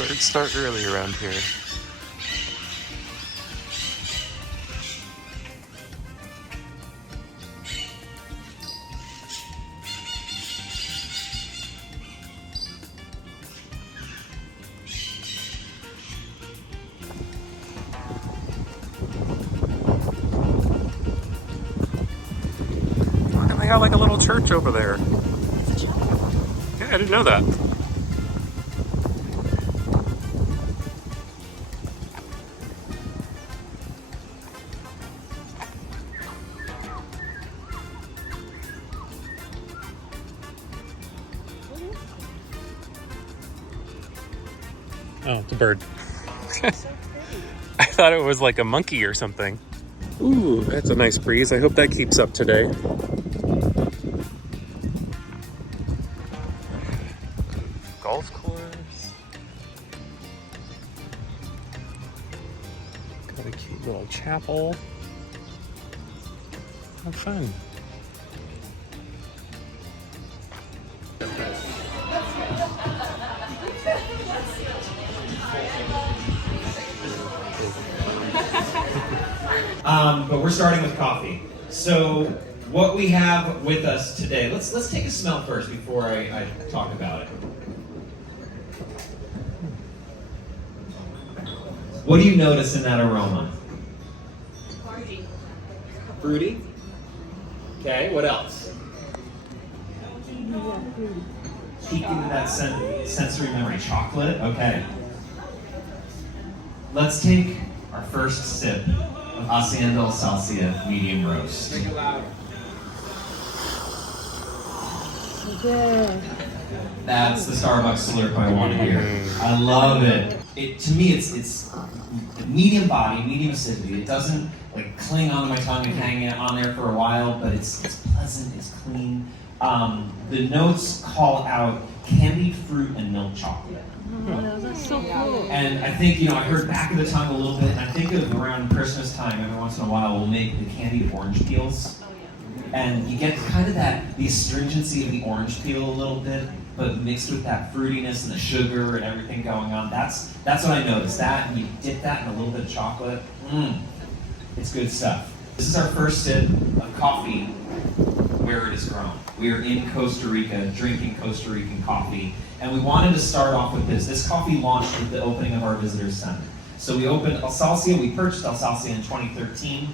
Birds start early around here. Look, they got like a little church over there. Yeah, I didn't know that. Oh, it's a bird. I thought it was like a monkey or something. Ooh, that's a nice breeze. I hope that keeps up today. Golf course. Got a cute little chapel. Have fun. But we're starting with coffee. So what we have with us today, let's take a smell first before I talk about it. What do you notice in that aroma? Fruity. Fruity? Okay, what else? Peek into that sensory memory. Chocolate, okay. Let's take our first sip of Hacienda Alsacia medium roast. That's the Starbucks slurp I want to hear. I love it. To me, it's medium body, medium acidity. It doesn't like cling onto my tongue and hang on there for a while, but it's pleasant, it's clean. The notes call out candied fruit and milk chocolate. That's so cool. And I think, I heard back of the tongue a little bit, and I think of around Christmas time, every once in a while, we'll make the candied orange peels. And you get kind of the astringency of the orange peel a little bit, but mixed with that fruitiness and the sugar and everything going on. That's what I noticed. That, and you dip that in a little bit of chocolate. It's good stuff. This is our first sip of coffee where it is grown. We are in Costa Rica, drinking Costa Rican coffee. And we wanted to start off with this. This coffee launched with the opening of our visitor center. So we opened Alsacia, we purchased Alsacia in 2013.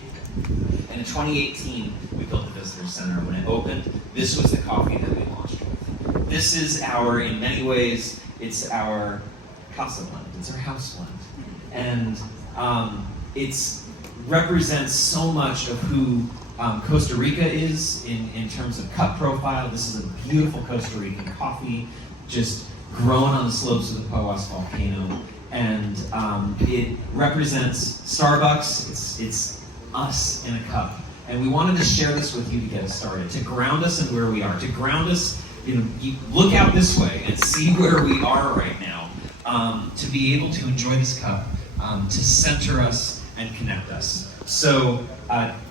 And in 2018, we built the visitor center. When it opened, this was the coffee that we launched with. This is in many ways, it's our casa blend. It's our house blend. And it represents so much of who Costa Rica is in terms of cup profile. This is a beautiful Costa Rican coffee, just grown on the slopes of the Pawas volcano, and it represents Starbucks. It's us in a cup, and we wanted to share this with you to get us started, to ground us in where we are, to ground us. You look out this way and see where we are right now, to be able to enjoy this cup, to center us and connect us. So,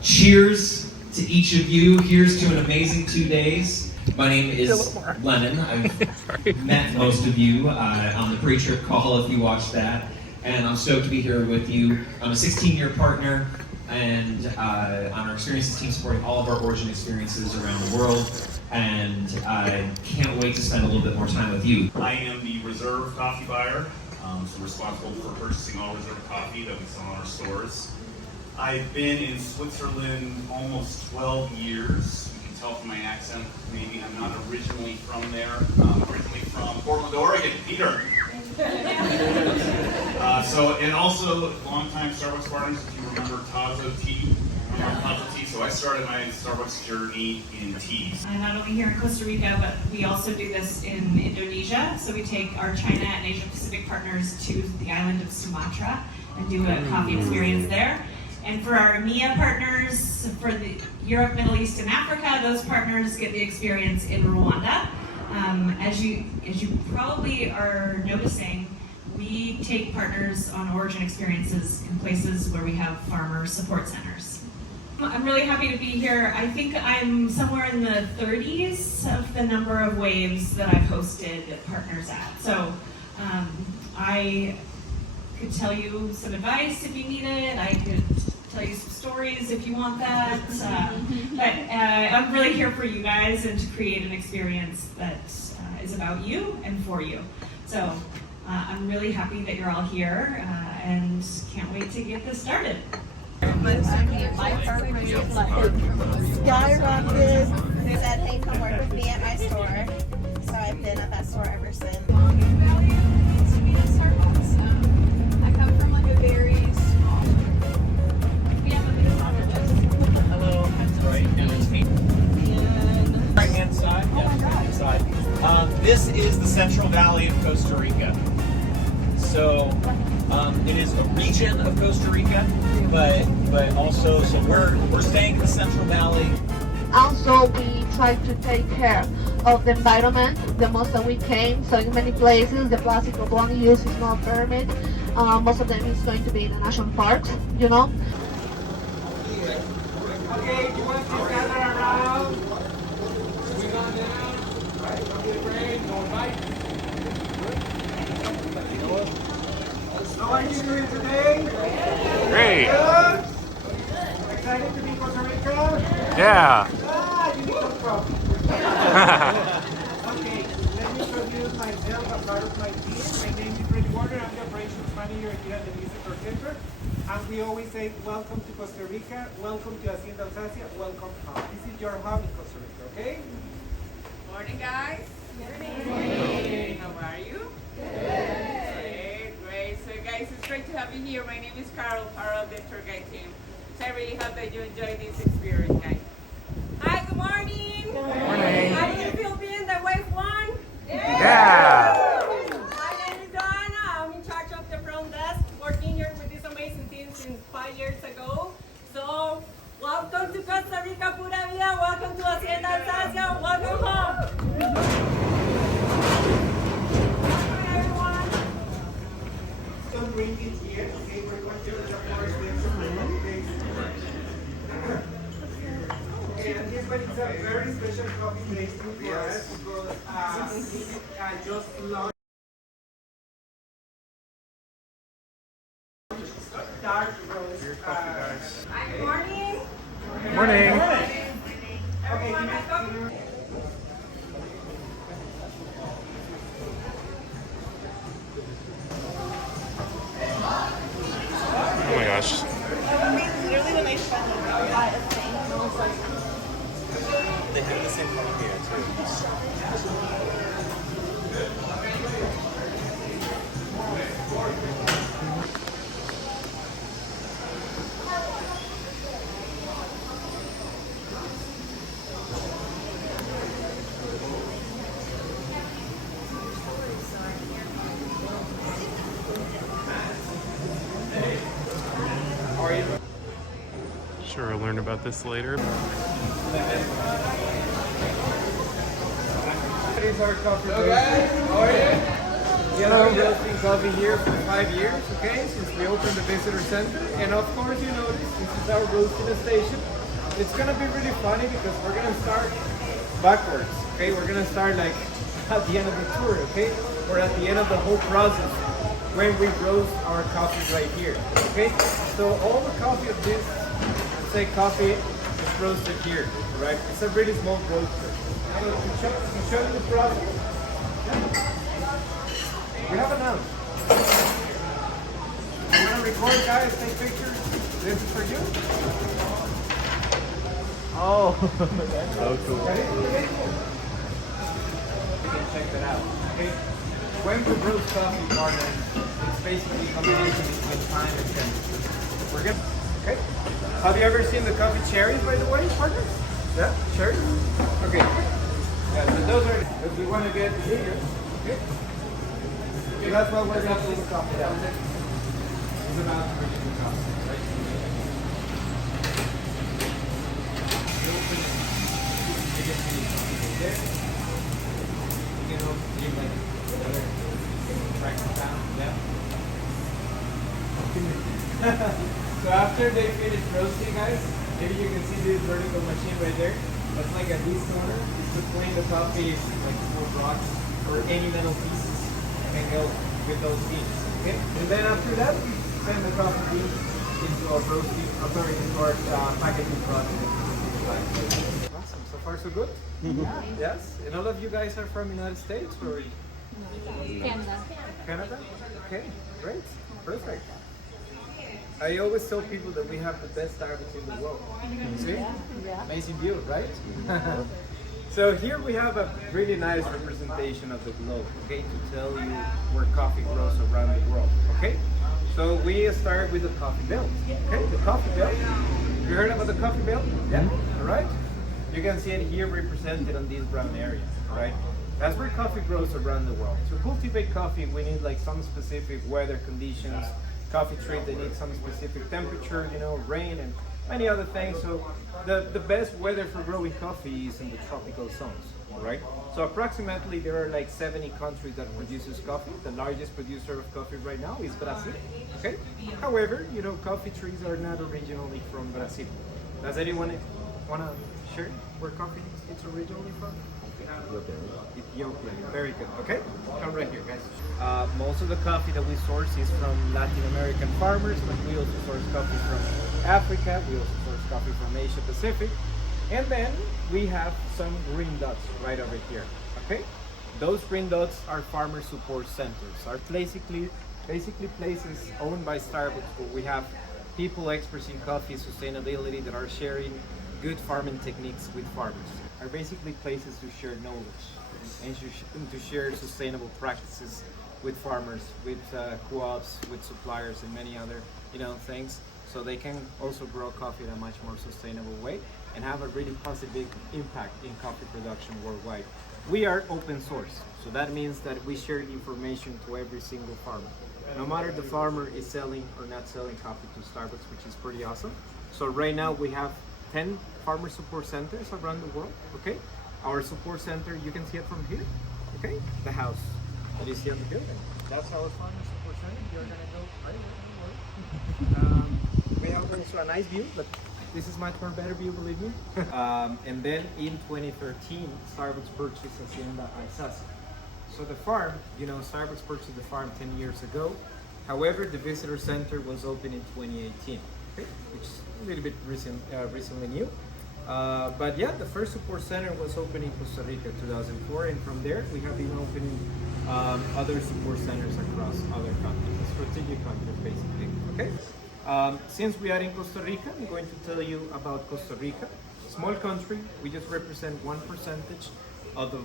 cheers to each of you. Here's to an amazing 2 days. My name is Lennon. I've met most of you on the pre-trip call if you watched that. And I'm stoked to be here with you. I'm a 16-year partner and on our experiences team supporting all of our origin experiences around the world. And I can't wait to spend a little bit more time with you. I am the reserve coffee buyer, so responsible for purchasing all reserve coffee that we sell in our stores. I've been in Switzerland almost 12 years. You can tell from my accent, maybe I'm not originally from there. I'm originally from Portland, Oregon, Peter. And also longtime Starbucks partners, if you remember Tazo Tea. So I started my Starbucks journey in teas. Not only here in Costa Rica, but we also do this in Indonesia. So we take our China and Asia Pacific partners to the island of Sumatra and do a coffee experience there. And for our EMEA partners, for the Europe, Middle East, and Africa, those partners get the experience in Rwanda. As you probably are noticing, we take partners on origin experiences in places where we have farmer support centers. I'm really happy to be here. I think I'm somewhere in the 30s of the number of waves that I've hosted partners at. So I could tell you some advice if you need it. I could tell you some stories if you want that. But I'm really here for you guys and to create an experience that is about you and for you. So I'm really happy that you're all here and can't wait to get this started. My heart rate is like skyrocketed. They said, hey, come work with me at my store. So I've been at that store ever since. Valley used to be a Starbucks. I come from like a very small. We have a big Hello. Right, right hand side. Oh my God. Side. This is the Central Valley of Costa Rica. So it is a region of Costa Rica, but also so we're staying in the Central Valley. Also, we try to take care of the environment the most that we can. So in many places, the plastic of one use is not permitted. Most of them is going to be in the national parks, you know. Okay, you want to gather around? Swing on down. Right, don't be afraid, don't bite. How are you doing today? Great. Good? Excited to be in Costa Rica? Yeah. You need some coffee. Okay, let me introduce myself as part of my team. My name is Freddy Warner. I'm the operations manager here at the Visitor Center. And we always say, welcome to Costa Rica, welcome to Hacienda Alsacia, welcome home. This is your home in Costa Rica, okay? Morning, guys. Morning. How are you? Good. Great. So, guys, it's great to have you here. My name is Carol, part of the tour guide team. So I really hope that you enjoy this experience, guys. Hi, good morning. Good morning. How do you feel being the wave one? Yeah. My name is Joanna. I'm in charge of the front desk, working here with this amazing team since 5 years ago. So, welcome to Costa Rica, Pura Vida. Welcome to Hacienda Alsacia. Welcome home. Hi, everyone. Don't bring it here, okay? We're going to the forest okay, and this one is a very special coffee tasting for us because I just launched dark roast. Hi, good morning. Morning. Everyone, have coffee? Oh my gosh. Literally when they spend a lot of things. They have the same color here too. Sure, I'll learn about this later. This is our coffee roasting. How are you? Yellow roasting coffee here for 5 years, okay, since we opened the visitor center. And of course, you notice this is our roasting station. It's gonna be really funny because we're gonna start backwards, okay? We're gonna start like at the end of the tour, okay? Or at the end of the whole process when we roast our coffee right here, okay? So all the coffee of this, let's say coffee, is roasted here, right? It's a really small roaster. So to show you the process, we have an ounce. You wanna record, guys, take pictures? This is for you. Oh, that's so cool. Ready? You can check that out. Okay. When we roast coffee, partner, it's basically a combination between time and temperature. We're good. Okay. Have you ever seen the coffee cherries, by the way, partner? Yeah, cherries. Okay. Yeah, so those are because we want to get bigger. Okay. So that's why we're going to do the coffee down. It's about to produce the coffee, right? So after they finish roasting, guys, maybe you can see this vertical machine right there. That's like a de-stoner. It's to clean the coffee, like small rocks or any metal pieces can go with those beans. Okay, and then after that, we send the coffee beans into our roasting, into our packaging process. Awesome. So far, so good. Yes. And all of you guys are from United States or Canada. Canada? Okay, great, perfect. I always tell people that we have the best Starbucks in the world. See? Amazing view, right? So here we have a really nice representation of the globe, okay, to tell you where coffee grows around the world, okay? So we start with the coffee belt, okay? The coffee belt. You heard about the coffee belt? Yeah, all right? You can see it here represented on these brown areas, all right? That's where coffee grows around the world. To cultivate coffee, we need like some specific weather conditions. Coffee trees, they need some specific temperature, you know, rain and many other things. So the best weather for growing coffee is in the tropical zones, all right? So approximately there are like 70 countries that produces coffee. The largest producer of coffee right now is Brazil, okay? However, you know, coffee trees are not originally from Brazil. Does anyone want to share where coffee is originally from? Ethiopia. Very good. Okay, come right here, guys. Most of the coffee that we source is from Latin American farmers, but we also source coffee from Africa. We also source coffee from Asia Pacific, and then we have some green dots right over here. Okay, those green dots are farmer support centers. Are basically places owned by Starbucks where we have people experts in coffee sustainability that are sharing good farming techniques with farmers. Are basically places to share knowledge and to share sustainable practices with farmers, with co-ops, with suppliers, and many other things, so they can also grow coffee in a much more sustainable way and have a really positive impact in coffee production worldwide. We are open source, so that means that we share information to every single farmer, no matter the farmer is selling or not selling coffee to Starbucks, which is pretty awesome. So right now we have 10 farmer support centers around the world, okay? Our support center, you can see it from here, okay? The house that you see on the building. That's our farmer support center. You're gonna go right away. We have also a nice view, but this is much more better view, believe me. And then in 2013, Starbucks purchased Hacienda Alsacia. So the farm, Starbucks purchased the farm 10 years ago. However, the visitor center was opened in 2018. Okay, which is a little bit recently new. But yeah, the first support center was opened in Costa Rica in 2004, and from there we have been opening other support centers across other countries, strategic countries basically. Okay. Since we are in Costa Rica, I'm going to tell you about Costa Rica. Small country, we just represent 1% of the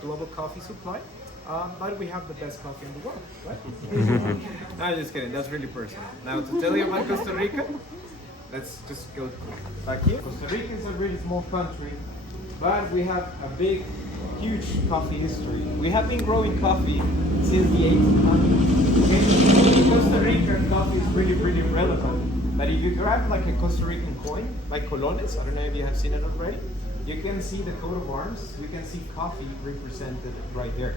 global coffee supply. But we have the best coffee in the world, right? No, I'm just kidding, that's really personal. Now to tell you about Costa Rica, let's just go back here. Costa Rica is a really small country, but we have a big, huge coffee history. We have been growing coffee since the 1800s. Okay? In Costa Rica, coffee is really, really relevant. But if you grab like a Costa Rican coin, like colones, I don't know if you have seen it already, you can see the coat of arms, you can see coffee represented right there.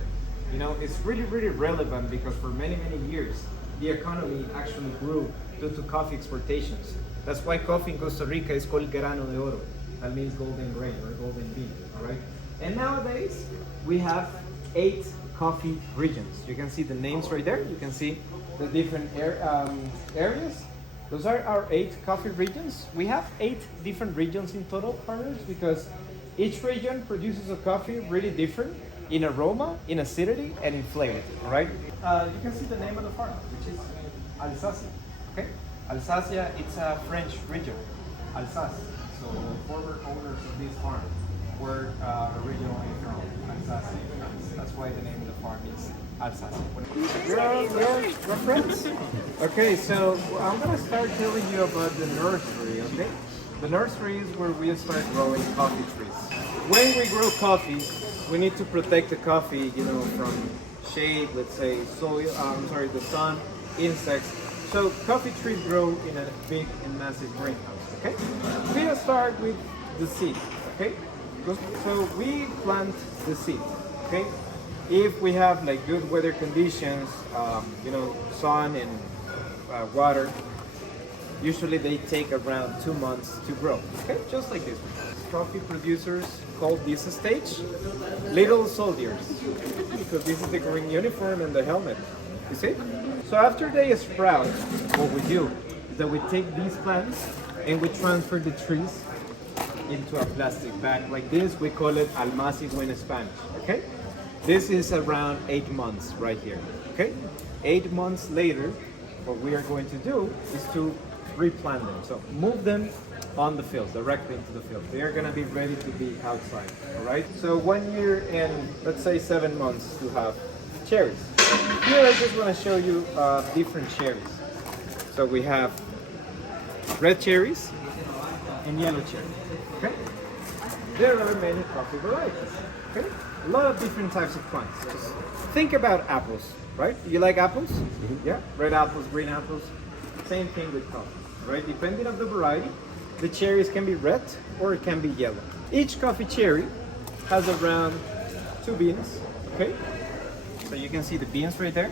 It's really, really relevant because for many, many years, the economy actually grew due to coffee exportations. That's why coffee in Costa Rica is called grano de oro. That means golden grain or golden bean, all right? And nowadays, we have 8 coffee regions. You can see the names right there. You can see the different areas. Those are our 8 coffee regions. We have 8 different regions in total, partners, because each region produces a coffee really different in aroma, in acidity, and in flavor, all right? You can see the name of the farm, which is Alsacia, okay? Alsacia, it's a French region, Alsace. So the former owners of this farm were originally from Alsace, France. That's why the name of the farm is Alsace. We're friends. Okay, so I'm gonna start telling you about the nursery, okay? The nursery is where we start growing coffee trees. When we grow coffee, we need to protect the coffee, from shade, let's say the sun, insects. So coffee trees grow in a big and massive greenhouse, okay? We'll start with the seed, okay? So we plant the seed, okay? If we have like good weather conditions, sun and water, usually they take around 2 months to grow, okay? Just like this one. Coffee producers call this stage little soldiers, because this is the green uniform and the helmet. You see? So after they sprout, what we do is that we take these plants and we transfer the trees into a plastic bag like this. We call it almácigo in Spanish, okay? This is around 8 months right here, okay? 8 months later, what we are going to do is to replant them. So move them on the fields, directly into the field. They are gonna be ready to be outside, all right? So 1 year and let's say 7 months to have cherries. Here I just wanna show you different cherries. So we have red cherries and yellow cherries, okay? There are many coffee varieties, okay? A lot of different types of plants. Just think about apples, right? You like apples? Yeah, red apples, green apples. Same thing with coffee, right? Depending on the variety, the cherries can be red or it can be yellow. Each coffee cherry has around 2 beans, okay? So you can see the beans right there.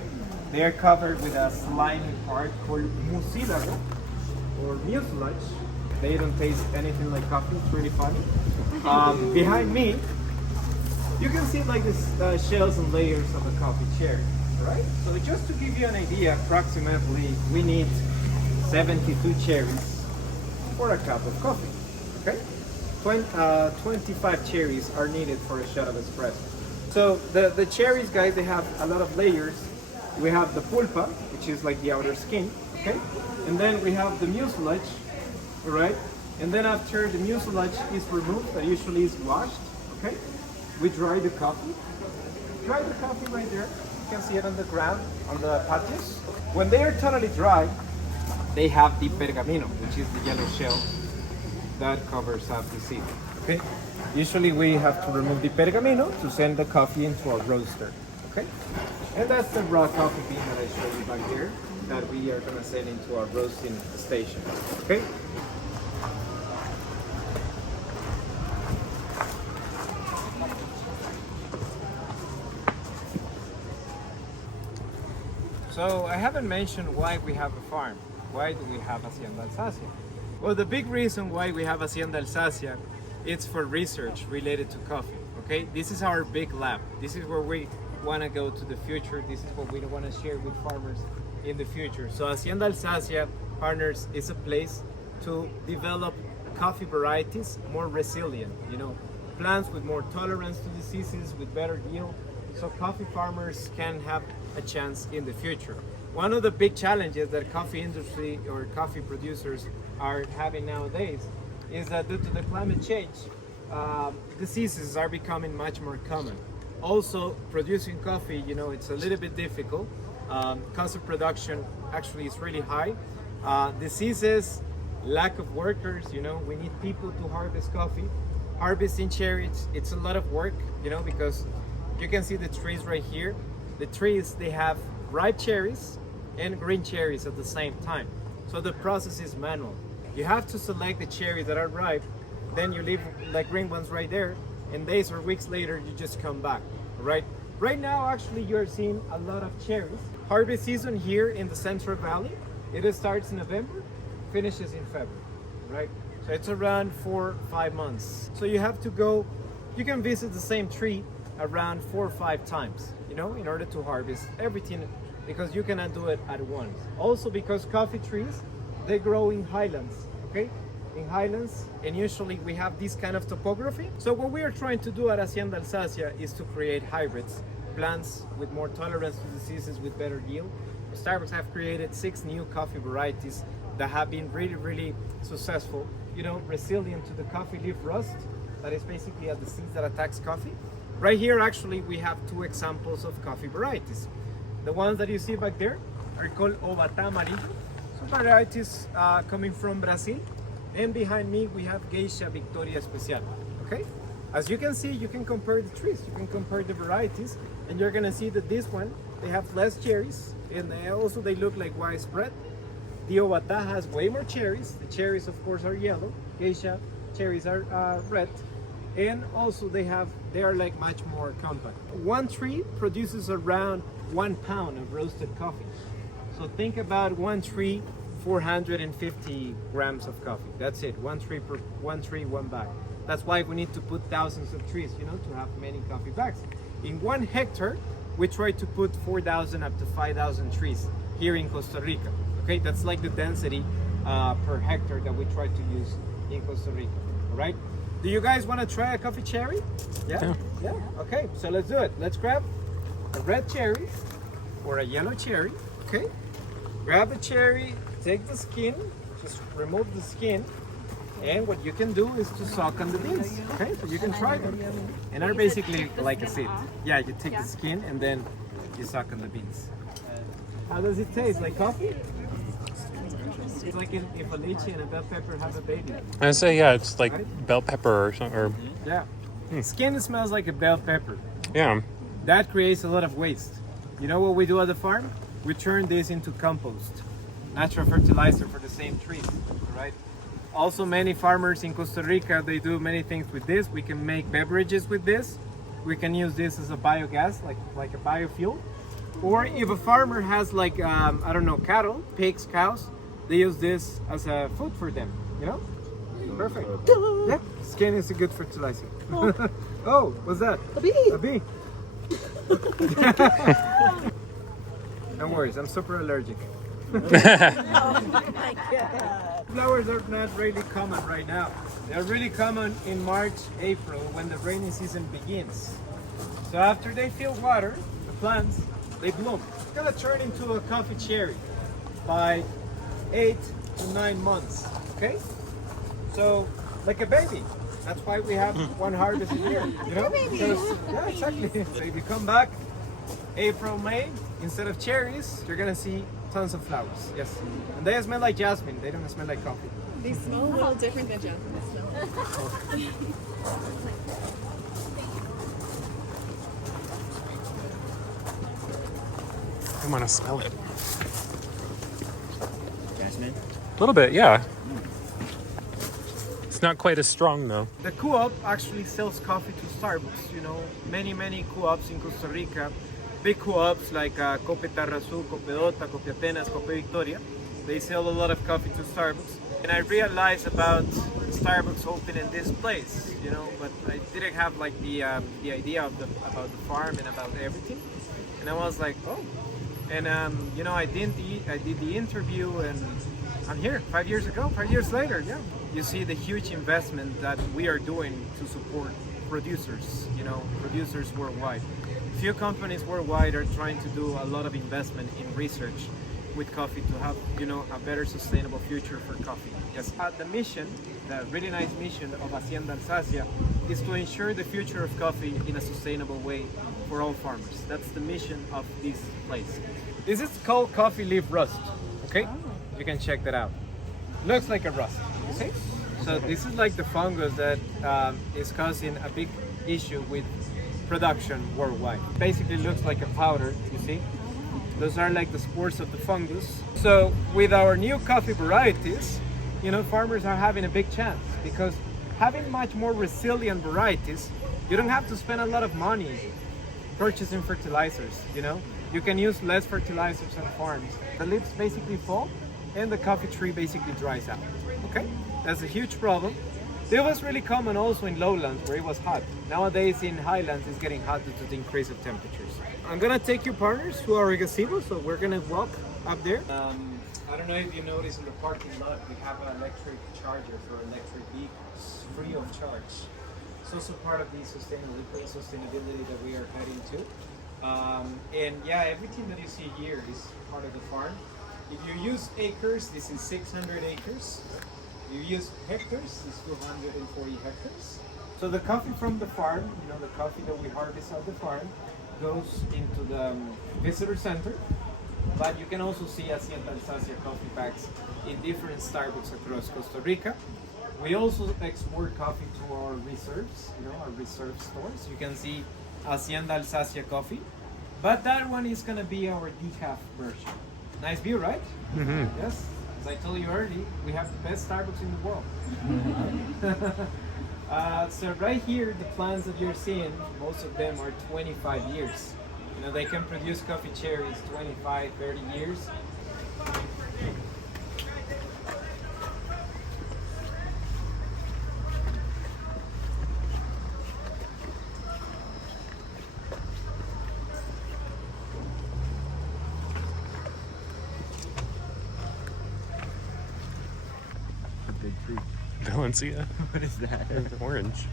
They are covered with a slimy part called mucílago or mucilage. They don't taste anything like coffee, it's really funny. Behind me, you can see like the shells and layers of a coffee cherry, right? So just to give you an idea, approximately we need 72 cherries for a cup of coffee, okay? 25 cherries are needed for a shot of espresso. So the cherries, guys, they have a lot of layers. We have the pulpa, which is like the outer skin, okay? And then we have the mucilage, all right? And then after the mucilage is removed, that usually is washed, okay? We dry the coffee. Dry the coffee right there. You can see it on the ground, on the patios. When they are totally dry, they have the pergamino, which is the yellow shell that covers up the seed, okay? Usually we have to remove the pergamino to send the coffee into a roaster, okay? And that's the raw coffee bean that I showed you back here that we are gonna send into our roasting station, okay? So I haven't mentioned why we have a farm. Why do we have Hacienda Alsacia? Well, the big reason why we have Hacienda Alsacia, it's for research related to coffee, okay? This is our big lab. This is where we want to go to the future. This is what we want to share with farmers in the future. So Hacienda Alsacia, partners, is a place to develop coffee varieties more resilient, you know, plants with more tolerance to diseases, with better yield, so coffee farmers can have a chance in the future. One of the big challenges that coffee industry or coffee producers are having nowadays is that due to the climate change, diseases are becoming much more common. Also, producing coffee, you know, it's a little bit difficult. Cost of production actually is really high. Diseases, lack of workers, you know, we need people to harvest coffee. Harvesting cherries, it's a lot of work, you know, because you can see the trees right here. The trees, they have ripe cherries and green cherries at the same time. So the process is manual. You have to select the cherries that are ripe, then you leave like green ones right there, and days or weeks later, you just come back, right? Right now, actually, you're seeing a lot of cherries. Harvest season here in the Central Valley, it starts in November, finishes in February, right? So it's around 4 or 5 months. So you have to go, you can visit the same tree around 4 or 5 times, you know, in order to harvest everything, because you cannot do it at once. Also because coffee trees, they grow in highlands, okay? In highlands, and usually we have this kind of topography. So what we are trying to do at Hacienda Alsacia is to create hybrids, plants with more tolerance to diseases with better yield. Starbucks have created 6 new coffee varieties that have been really, really successful, you know, resilient to the coffee leaf rust, that is basically a disease that attacks coffee. Right here, actually, we have 2 examples of coffee varieties. The ones that you see back there are called Obatá Amarillo. So varieties coming from Brazil. And behind me, we have Geisha Victoria Especial, okay? As you can see, you can compare the trees, you can compare the varieties, and you're gonna see that this one, they have less cherries, and they look like widespread. The Obatá has way more cherries. The cherries, of course, are yellow. Geisha cherries are red. And also they are like much more compact. One tree produces around 1 pound of roasted coffee. So think about one tree, 450 grams of coffee. That's it, one tree, 1 bag. That's why we need to put thousands of trees, you know, to have many coffee bags. In 1 hectare, we try to put 4,000 up to 5,000 trees here in Costa Rica. Okay, that's like the density per hectare that we try to use in Costa Rica. All right. Do you guys want to try a coffee cherry? Yeah. Yeah. Okay. So let's do it. Let's grab a red cherry or a yellow cherry. Okay. Grab the cherry. Take the skin. Just remove the skin. And what you can do is to suck on the beans. Okay, so you can try them. And they're basically like a seed. Yeah, you take the skin and then you suck on the beans. How does it taste? Like coffee? It's like if a lychee and a bell pepper have a baby. I say, yeah, it's like bell pepper or something. Or, Yeah. Skin smells like a bell pepper. yeah. That creates a lot of waste. You know what we do at the farm? We turn this into compost, natural fertilizer for the same trees, right? Also, many farmers in Costa Rica, they do many things with this. We can make beverages with this. We can use this as a biogas, like a biofuel. Or if a farmer has like, I don't know, cattle, pigs, cows, they use this as a food for them, you know? Perfect. Yeah, skin is a good fertilizer. Oh, what's that? A bee. A bee. No worries, I'm super allergic. Flowers are not really common right now. They're really common in March, April, when the rainy season begins. So after they feel water, the plants, they bloom. It's gonna turn into a coffee cherry by 8 to 9 months, okay? So, like a baby. That's why we have one harvest a year, you know? Because, yeah, exactly. So if you come back April, May, instead of cherries, you're gonna see tons of flowers, yes. And they smell like jasmine, they don't smell like coffee. They smell a little different than jasmine. I want to smell it. Jasmine? A little bit, yeah. It's not quite as strong though. The co-op actually sells coffee to Starbucks, you know, many co-ops in Costa Rica. Big co-ops like Cope Tarrazú, Copedota, Cope Atenas, Cope Victoria. They sell a lot of coffee to Starbucks. And I realized about Starbucks opening this place, you know, but I didn't have like the idea of about the farm and about everything. And I was like, oh. And you know, I did the interview and I'm here 5 years ago, 5 years later, yeah. You see the huge investment that we are doing to support producers, you know, producers worldwide. Few companies worldwide are trying to do a lot of investment in research with coffee to have, you know, a better sustainable future for coffee. Yes. The mission, the really nice mission of Hacienda Alsacia is to ensure the future of coffee in a sustainable way for all farmers. That's the mission of this place. This is called coffee leaf rust, okay? You can check that out. Looks like a rust, you see? So this is like the fungus that is causing a big issue with production worldwide. Basically looks like a powder, you see? Those are like the spores of the fungus. So with our new coffee varieties, you know, farmers are having a big chance because having much more resilient varieties, you don't have to spend a lot of money purchasing fertilizers, you know? You can use less fertilizers on farms. The leaves basically fall and the coffee tree basically dries out, okay? That's a huge problem. It was really common also in lowlands where it was hot. Nowadays in highlands it's getting hot due to the increase of temperatures. I'm gonna take you partners to our gazebo, so we're gonna walk up there. I don't know if you noticed in the parking lot we have an electric charger for electric vehicles, free of charge. It's also part of the sustainability that we are heading to. And yeah, everything that you see here is part of the farm. If you use acres, this is 600 acres. If you use hectares, it's 240 hectares. So the coffee from the farm, you know, the coffee that we harvest at the farm, goes into the visitor center. But you can also see Hacienda Alsacia coffee bags in different Starbucks across Costa Rica. We also export coffee to our reserves, you know, our reserve stores. You can see Hacienda Alsacia coffee. But that one is gonna be our decaf version. Nice view, right? Mm-hmm. Yes. As I told you earlier, we have the best Starbucks in the world. So right here, the plants that you're seeing, most of them are 25 years. You know, they can produce coffee cherries 25, 30 years. tree. Valencia. What is that? Orange.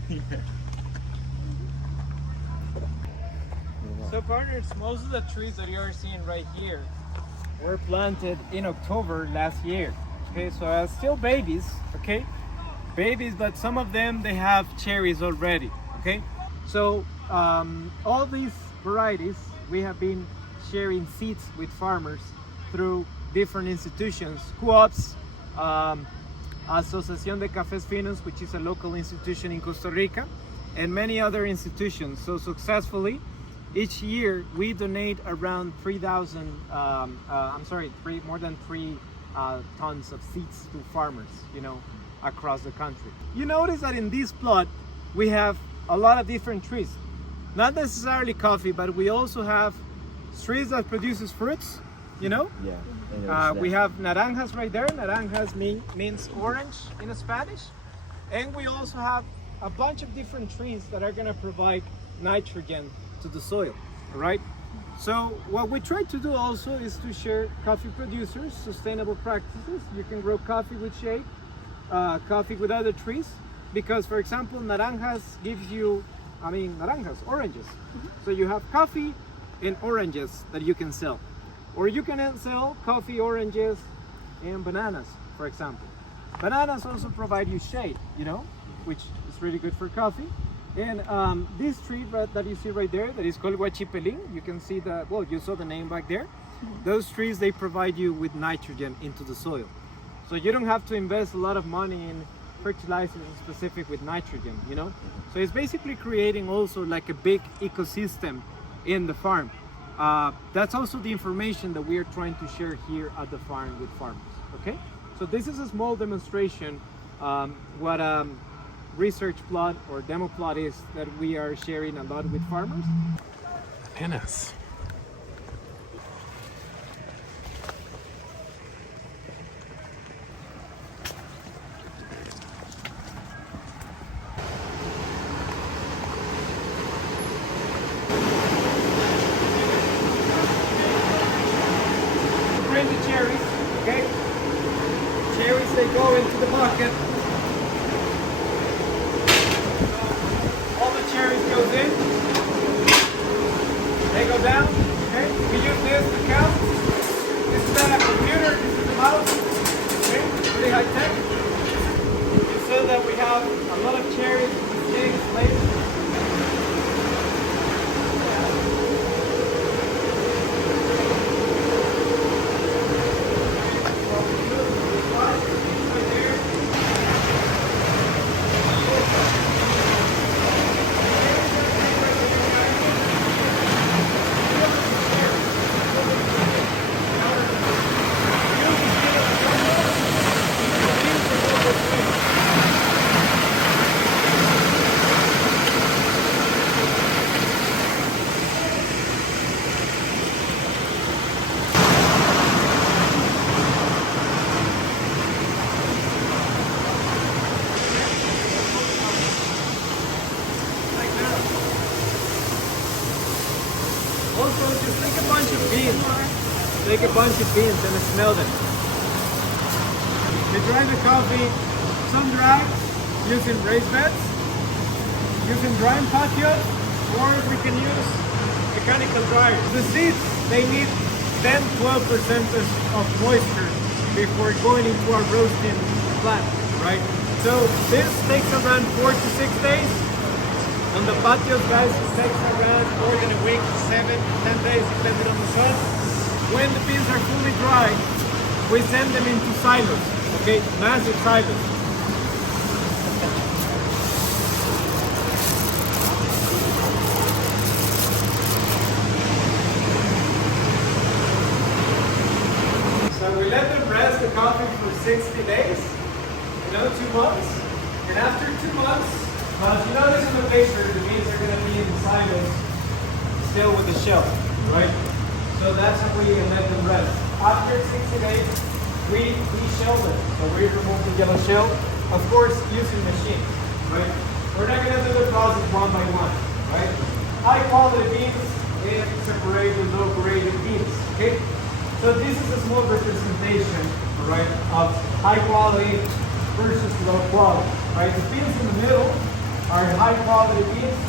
So partners, most of the trees that you are seeing right here were planted in October last year. Okay, so still babies, okay? Babies, but some of them, they have cherries already, okay? So all these varieties, we have been sharing seeds with farmers through different institutions, co-ops, Asociación de Cafés Finos, which is a local institution in Costa Rica, and many other institutions. So successfully, each year we donate around 3,000, more than 3 tons of seeds to farmers, you know, across the country. You notice that in this plot, we have a lot of different trees. Not necessarily coffee, but we also have trees that produces fruits, you know? Yeah. We have naranjas right there. Naranjas means orange in Spanish. And we also have a bunch of different trees that are gonna provide nitrogen to the soil, all right? So what we try to do also is to share coffee producers, sustainable practices. You can grow coffee with shade, coffee with other trees, because for example, naranjas gives you, oranges. So you have coffee and oranges that you can sell. Or you can sell coffee, oranges, and bananas, for example. Bananas also provide you shade, you know, which is really good for coffee. And this tree that you see right there, that is called huachipelin, you can see that, well, you saw the name back there. Those trees, they provide you with nitrogen into the soil. So you don't have to invest a lot of money in fertilizers specific with nitrogen, you know? So it's basically creating also like a big ecosystem in the farm. That's also the information that we are trying to share here at the farm with farmers, okay? So this is a small demonstration what research plot or demo plot is that we are sharing a lot with farmers. Bananas. Bring the cherries, okay? Cherries, they go into the bucket. Cherries goes in, they go down, okay? We use this to count. This is not a computer, this is a mouse, okay? Pretty high tech. You saw that we have a lot of cherries getting displayed. Also, just take a bunch of beans. Take a bunch of beans and smell them. You dry the coffee, some dry, using raised beds, using drying patios, or we can use mechanical dryers. The seeds, they need 10-12% of moisture before going into our roasting plant, right? So this takes around 4 to 6 days. On the patios, guys, it takes around more than a week, 7, 10 days, depending on the sun. When the beans are fully dry, we send them into silos, okay? Massive silos. So we let them rest the coffee for 60 days, 2 months. And after 2 months, as you notice in the picture, the beans are going to be in the silos still with the shell, right? So that's how we let them rest. After 60 days, we shell them. So we remove the yellow shell, of course, using machines, right? We're not going to do the process one by one, right? High quality beans and separate the low grade beans, okay? So this is a small representation, right, of high quality versus low quality, right? The beans in the middle are high quality beans.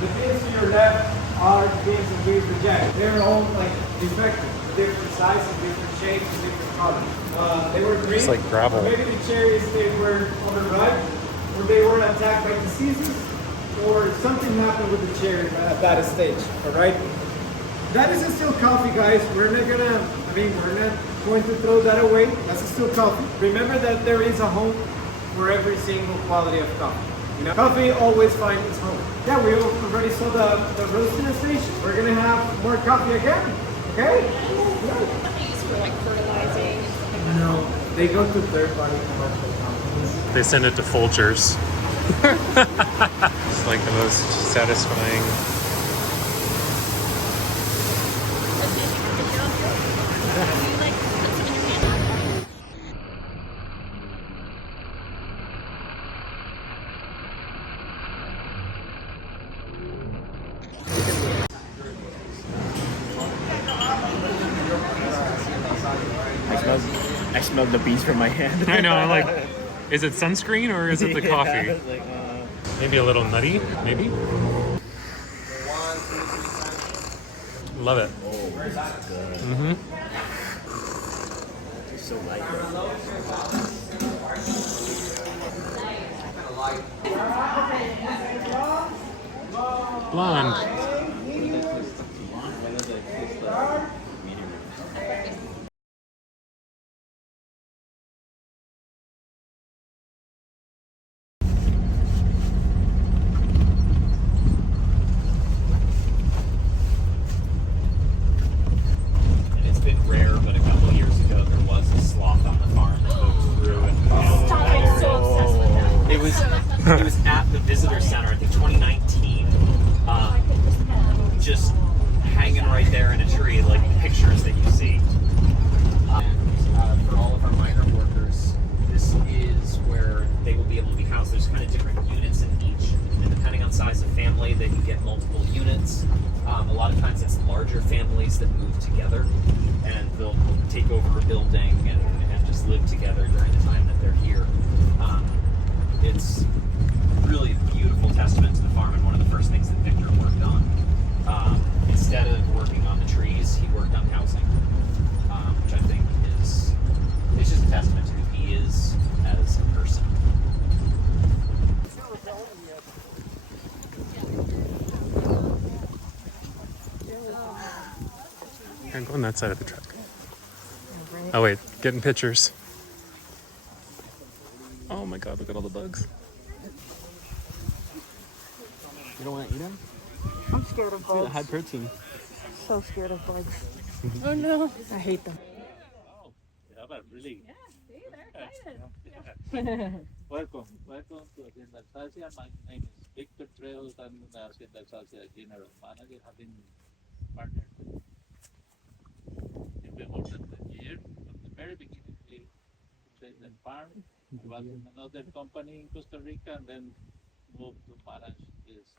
The beans to your left are beans that we reject. They're all like defective, different sizes, different shapes, and different colors. They were green. It's like gravel. Maybe the cherries, they were overripe, or they were attacked by diseases, or something happened with the cherry at that stage, all right? That is still coffee, guys. We're not going to throw that away. That's still coffee. Remember that there is a home for every single quality of coffee. You know, coffee always finds its home. Yeah, we already saw the roasting station. We're gonna have more coffee again, okay? For like fertilizing. No, they go to third-party commercial companies. They send it to Folgers. It's like the most satisfying. I smelled the beans from my hand. I know, I'm like, is it sunscreen or is it the coffee? Yeah, like, Maybe a little nutty, maybe? Love it. oh, good. Mm-hmm. It's so light. Blonde. And it's been rare, but a couple of years ago there was a sloth on the farm that moved through and it was at the visitor center, I think 2019, just hanging right there in a tree, like the pictures that you see. For all of our migrant workers, this is where they will be able to be housed. There's kind of different units in each, and depending on size of family, they can get multiple units. A lot of times it's larger families that move together, and they'll take over a building and just live together during the time that they're here. It's really a beautiful testament to the farm, and one of the first things that Victor worked on. Instead of working on the trees, he worked on housing, which I think is just a testament to who he is as a person. Here, go on that side of the truck. Oh wait, getting pictures. Oh my god, look at all the bugs. You don't want to eat them? I'm scared of bugs. High protein. So scared of bugs. Oh no. I hate them. Yeah, but really. Yeah, see, they're excited. Welcome to Hacienda Alsacia. My name is Victor Trejo. I'm the Hacienda Alsacia General Manager. I've been partnered with more than 10 years. From the very beginning, we purchased the farm. I was in another company in Costa Rica and then moved to manage this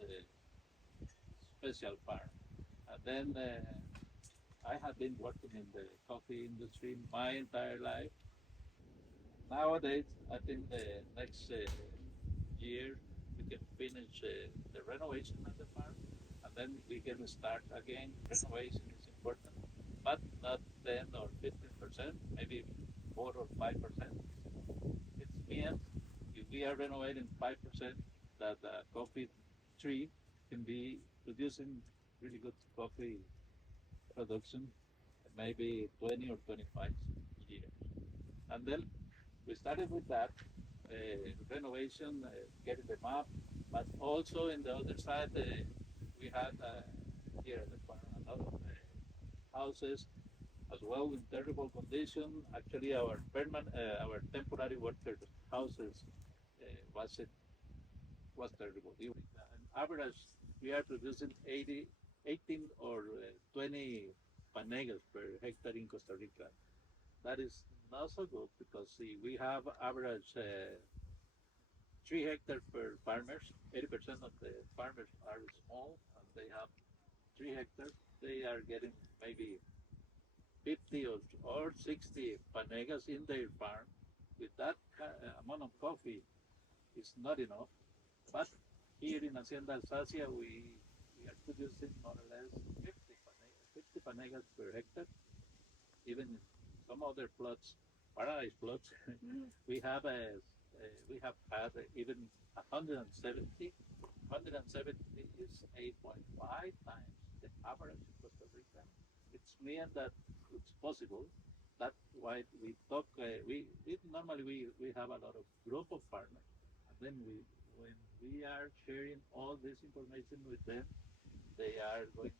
special farm. And then I have been working in the coffee industry my entire life. Nowadays, I think the next year we can finish the renovation of the farm, and then we can start again. Renovation is important, but not 10 or 15%, maybe 4 or 5%. It means if we are renovating 5%, that the coffee tree can be producing really good coffee production, maybe 20 or 25 years. And then we started with that renovation, getting them up, but also in the other side, we had here at the farm another houses as well in terrible condition. Actually, our our temporary worker houses was terrible. On average, we are producing 18 or 20 panegas per hectare in Costa Rica. That is not so good because see, we have average 3 hectares per farmers. 80% of the farmers are small and they have 3 hectares. They are getting maybe 50 or 60 panegas in their farm. with that amount of coffee is not enough. But here in Hacienda Alsacia, we are producing more or less 50 panegas per hectare. Even in some other plots, paradise plots, we have had even 170. 170 is 8.5 times the average in Costa Rica. It's mean that it's possible. That's why we talk. We normally we have a lot of group of farmers, and then when we are sharing all this information with them, they are going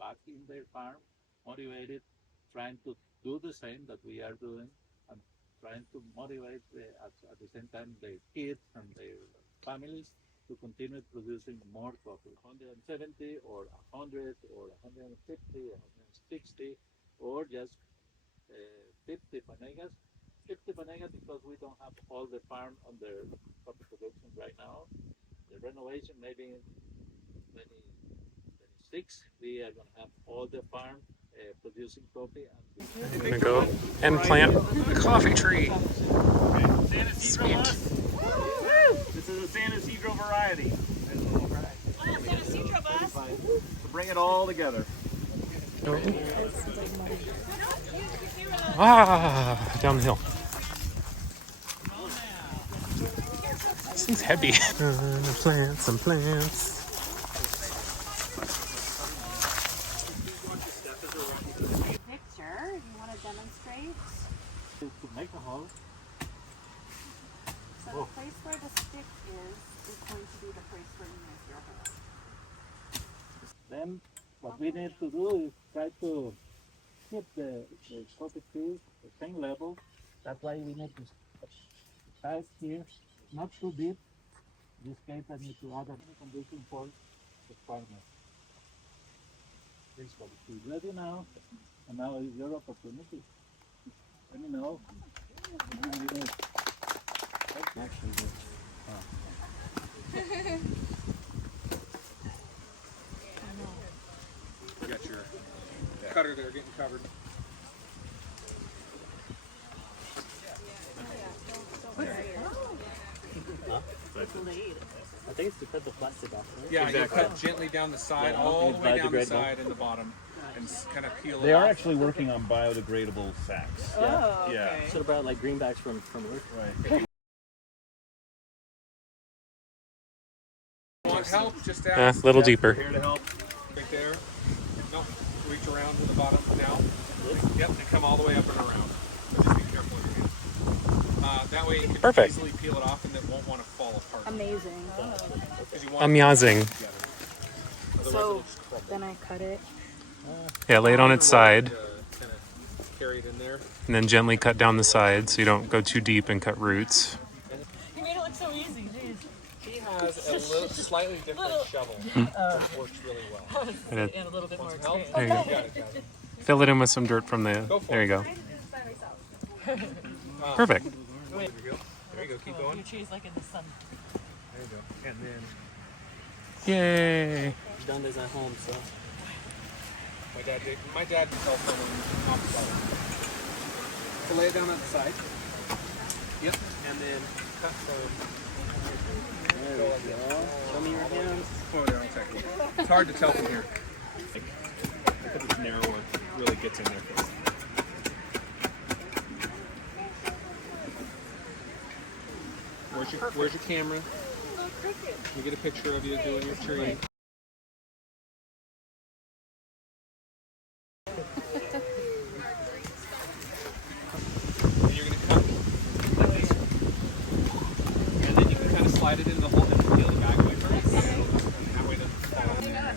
back in their farm, motivated, trying to do the same that we are doing, and trying to motivate at the same time their kids and their families to continue producing more coffee. 170 or 100 or 150, 160, or just 50 panegas. 50 panegas because we don't have all the farm under coffee production right now. The renovation maybe in 2026 we are going to have all the farm producing coffee. I'm gonna go and plant a coffee tree. San Isidro bus. This is a San Isidro variety. Wow, San Isidro bus. To bring it all together. Ah, down the hill. This thing's heavy. Gonna plant some plants. Picture, you want to demonstrate? To make a hole. So the place where the stick is going to be the place where you make your hole. Then what we need to do is try to keep the coffee tree the same level. That's why we need to start here, not too deep. In this case, I need to add a condition for the farmer. This coffee tree is ready now, and now is your opportunity. Let me know. You got your cutter there getting covered. I think it's to cut the plastic off, right? Yeah, Exactly. you cut gently down the side, all the way down the side and the bottom, and kind of peel it off. They are actually working on biodegradable sacks. Oh, Yeah. okay. Should have brought like greenbacks from work. Right. Want help? Just A ask. little deeper. Here to help. Right there. No, reach around to the bottom now. Yep, and come all the way up and around. So just be careful with your hands. That way you can Perfect. easily peel it off and it won't want to fall apart. Amazing. I'm yazzing. So then I cut it. Yeah, lay it on its side, Kind of carry it in there. and then gently cut down the side so you don't go too deep and cut roots. You made it look so easy, jeez. He has a little, slightly different shovel, which works really well. And it- And a little bit more Help? experience. There you go. Got it, got it. Fill it in with some dirt from the. There you go. Perfect. There you go. There you go. Keep going. Your tree's like in the sun. There you go. And then Yay! I've done this at home, so. my dad did tell someone off the side. So lay it down on the side. Yep. And then cut the. There we go. Show me your hands. Oh, there, I'll take it. It's hard to tell from here. Because it's narrower, it really gets in there first. Where's your camera? Can we get a picture of you doing your tree? And you're going to cut like this. And then you can kind of slide it into the hole and peel the back away from it. That way it doesn't fall in there.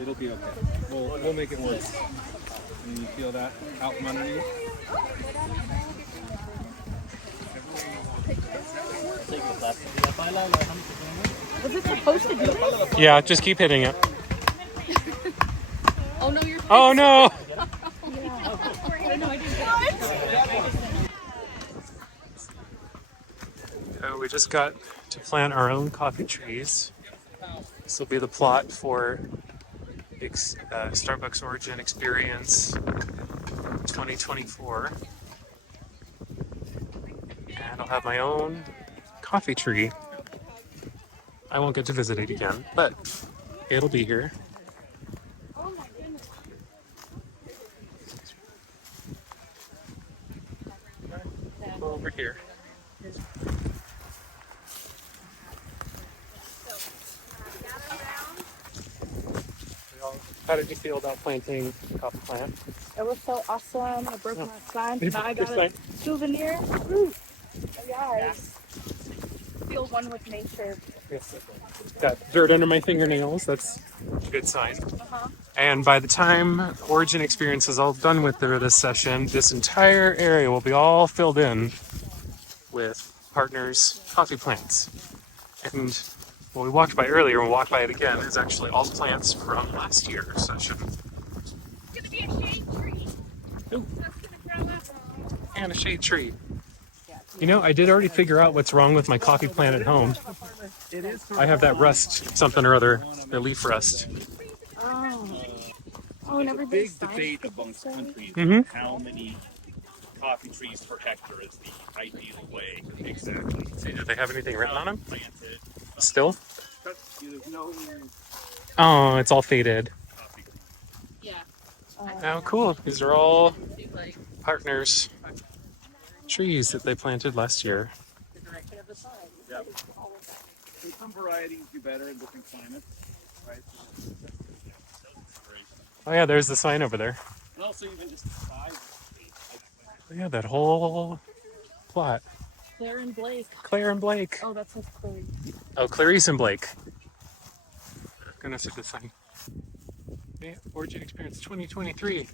It'll be okay. We'll make it work. And you peel that out from underneath. Was it supposed to do this? Yeah, just keep hitting it. Oh no, you're. Oh no! So we just got to plant our own coffee trees. This will be the plot for Starbucks Origin Experience 2024. And I'll have my own coffee tree. I won't get to visit it again, but it'll be here. Go over here. How did you feel about planting a coffee plant? It was so awesome. I broke my sign. You Now I broke got your a souvenir. Woo. Yeah, I just feel one with nature. Yes. Got dirt under my fingernails. That's a good sign. And by the time Origin Experience is all done with this session, this entire area will be all filled in with partners' coffee plants. And what we walked by earlier, and we'll walk by it again, is actually all plants from last year's session. It's gonna be a shade tree. Ooh. That's gonna grow up. And a shade tree. You know, I did already figure out what's wrong with my coffee plant at home. I have that rust, something or other, the leaf rust. Oh, and There's a everybody's big debate amongst countries how many coffee trees per hectare is the ideal way. Exactly. See, do they have anything written on them? Planted. Still? There's no Oh, it's all faded. coffee. Yeah. Oh, cool. These are all partners' trees that they planted last year. Yeah. So some varieties do better in different climates, right? Oh yeah, there's the sign over there. And also even just the size of the trees. Oh, yeah, that whole plot. Claire and Blake. Claire and Blake. Oh, that says Claire. Oh, Clarice and Blake. Gonna see the sign. Yeah, Origin Experience 2023.